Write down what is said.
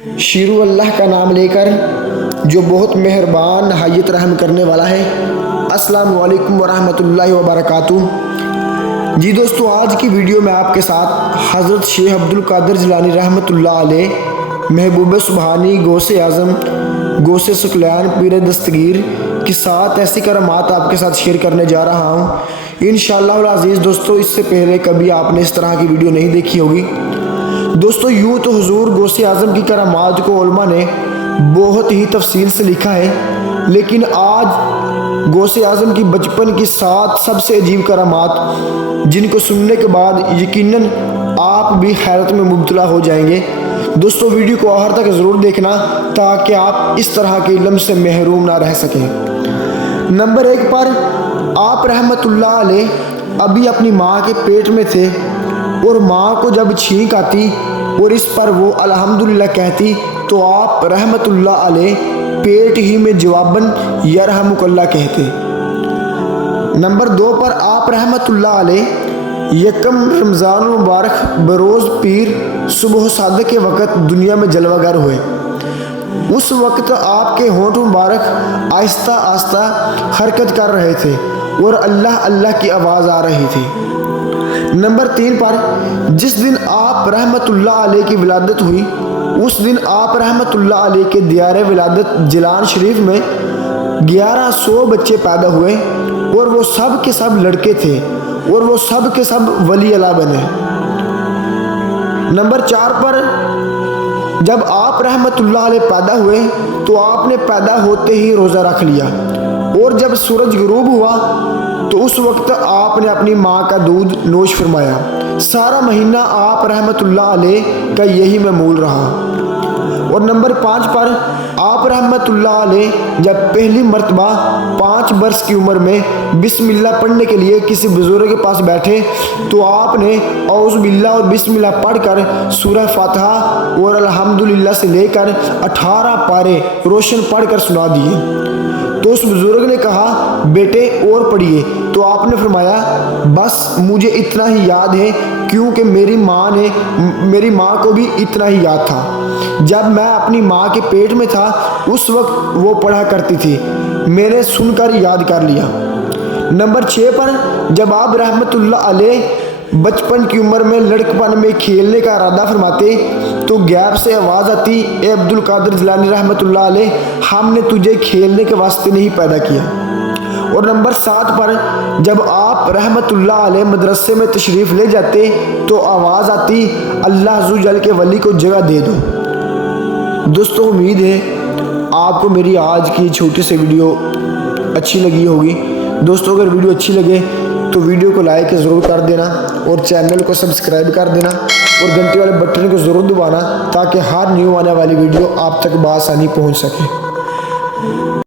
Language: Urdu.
شروع اللہ کا نام لے کر جو بہت مہربان نہایت رحم کرنے والا ہے۔ السلام علیکم ورحمۃ اللہ وبرکاتہ۔ جی دوستو، آج کی ویڈیو میں آپ کے ساتھ حضرت شیخ عبد القادر جیلانی رحمۃ اللہ علیہ، محبوب سبحانی، غوث اعظم، غوث ثقلین، پیر دستگیر کی 7 ایسی کرامات آپ کے ساتھ شیئر کرنے جا رہا ہوں انشاءاللہ العزیز۔ دوستو، اس سے پہلے کبھی آپ نے اس طرح کی ویڈیو نہیں دیکھی ہوگی۔ دوستو، یوں تو حضور غوث اعظم کی کرامات کو علماء نے بہت ہی تفصیل سے لکھا ہے، لیکن آج غوث اعظم کی بچپن کی 7 سب سے عجیب کرامات، جن کو سننے کے بعد یقیناً آپ بھی حیرت میں مبتلا ہو جائیں گے۔ دوستو، ویڈیو کو آخر تک ضرور دیکھنا تاکہ آپ اس طرح کے علم سے محروم نہ رہ سکیں۔ نمبر 1 پر آپ رحمت اللہ علیہ ابھی اپنی ماں کے پیٹ میں تھے، اور ماں کو جب چھینک آتی اور اس پر وہ الحمدللہ کہتی تو آپ رحمت اللہ علیہ پیٹ ہی میں جواباً یرحمک اللہ کہتے۔ نمبر 2 پر آپ رحمت اللہ علیہ یکم رمضان المبارک بروز پیر صبح صادق کے وقت دنیا میں جلوہ گر ہوئے۔ اس وقت آپ کے ہونٹ مبارک آہستہ آہستہ حرکت کر رہے تھے اور اللہ اللہ کی آواز آ رہی تھی۔ نمبر 3 پر جس دن آپ رحمت اللہ علیہ کی ولادت ہوئی، اس دن آپ رحمت اللہ علیہ کے دیار ولادت جیلان شریف میں 1100 بچے پیدا ہوئے، اور وہ سب کے سب لڑکے تھے، اور وہ سب کے سب ولی اللہ بنے۔ نمبر 4 پر جب آپ رحمت اللہ علیہ پیدا ہوئے تو آپ نے پیدا ہوتے ہی روزہ رکھ لیا، اور جب سورج غروب ہوا تو اس وقت آپ نے اپنی ماں کا دودھ نوش فرمایا۔ سارا مہینہ آپ رحمت اللہ علیہ کا یہی معمول رہا۔ اور نمبر 5 پر آپ رحمت اللہ علیہ جب پہلی مرتبہ 5 برس کی عمر میں بسم اللہ پڑھنے کے لیے کسی بزرگ کے پاس بیٹھے تو آپ نے اعوذ باللہ اور بسم اللہ پڑھ کر سورہ فاتحہ اور الحمدللہ سے لے کر 18 پارے روشن پڑھ کر سنا دیے۔ تو اس بزرگ نے کہا، بیٹے اور پڑھیے۔ تو آپ نے فرمایا، بس مجھے اتنا ہی یاد ہے، کیونکہ میری ماں کو بھی اتنا ہی یاد تھا۔ جب میں اپنی ماں کے پیٹ میں تھا اس وقت وہ پڑھا کرتی تھی، میں نے سن کر یاد کر لیا۔ نمبر 6 پر جب آپ رحمت اللہ علیہ بچپن کی عمر میں لڑکپن میں کھیلنے کا ارادہ فرماتے تو غیب سے آواز آتی، اے عبد القادر جیلانی رحمت اللہ علیہ، ہم نے تجھے کھیلنے کے واسطے نہیں پیدا کیا۔ اور نمبر 7 پر جب آپ رحمت اللہ علیہ مدرسے میں تشریف لے جاتے تو آواز آتی، اللہ عز و جل کے ولی کو جگہ دے دو۔ دوستو، امید ہے آپ کو میری آج کی چھوٹی سی ویڈیو اچھی لگی ہوگی۔ دوستو، اگر ویڈیو اچھی لگے تو ویڈیو کو لائک ضرور کر دینا، اور چینل کو سبسکرائب کر دینا، اور گھنٹی والے بٹن کو ضرور دبانا تاکہ ہر نیو آنے والی ویڈیو آپ تک بآسانی پہنچ سکے۔